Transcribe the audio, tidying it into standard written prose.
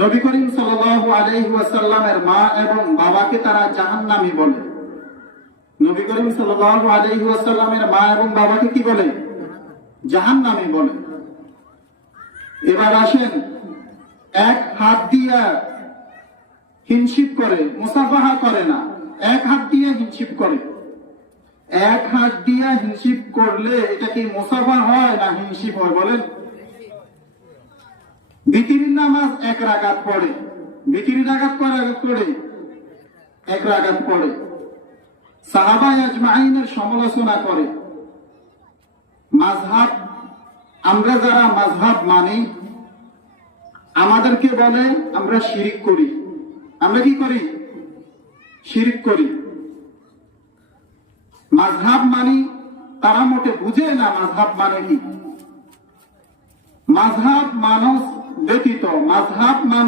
নবী করিম সাল্লাল্লাহু আলাইহি ওয়াসাল্লামের মা এবং বাবাকে তারা জাহান্নামী বলে। নবী করিম সাল্লাল্লাহু আলাইহি ওয়াসাল্লামের মা এবং বাবাকে কি বলে? জাহান্নামী বলে। এবার আসেন, এক হাত দিয়া হিনশিপ করে, মুসাফাহা করে না, এক হাত দিয়ে হিনশিপ করে। এক হাত দিয়া হিনশিপ করলে এটা কি মুসাফাহা হয় না হিনশিপ হয় বলেন? বিতির নামাজ এক রাকাত পড়ে, বিতির রাকাত করে এক রাকাত পড়ে, সাহাবা আজমাইনের সমালোচনা করে। মাযহাব, আমরা যারা মাযহাব মানি, আমাদেরকে বলে আমরা শিরিক করি। আমরা কি করি? শিরিক করি। মাযহাব মানি, তারা মোটে বুঝে না মাযহাব মানে কি। মাযহাব মানুষ ব্যতীত, মাযহাব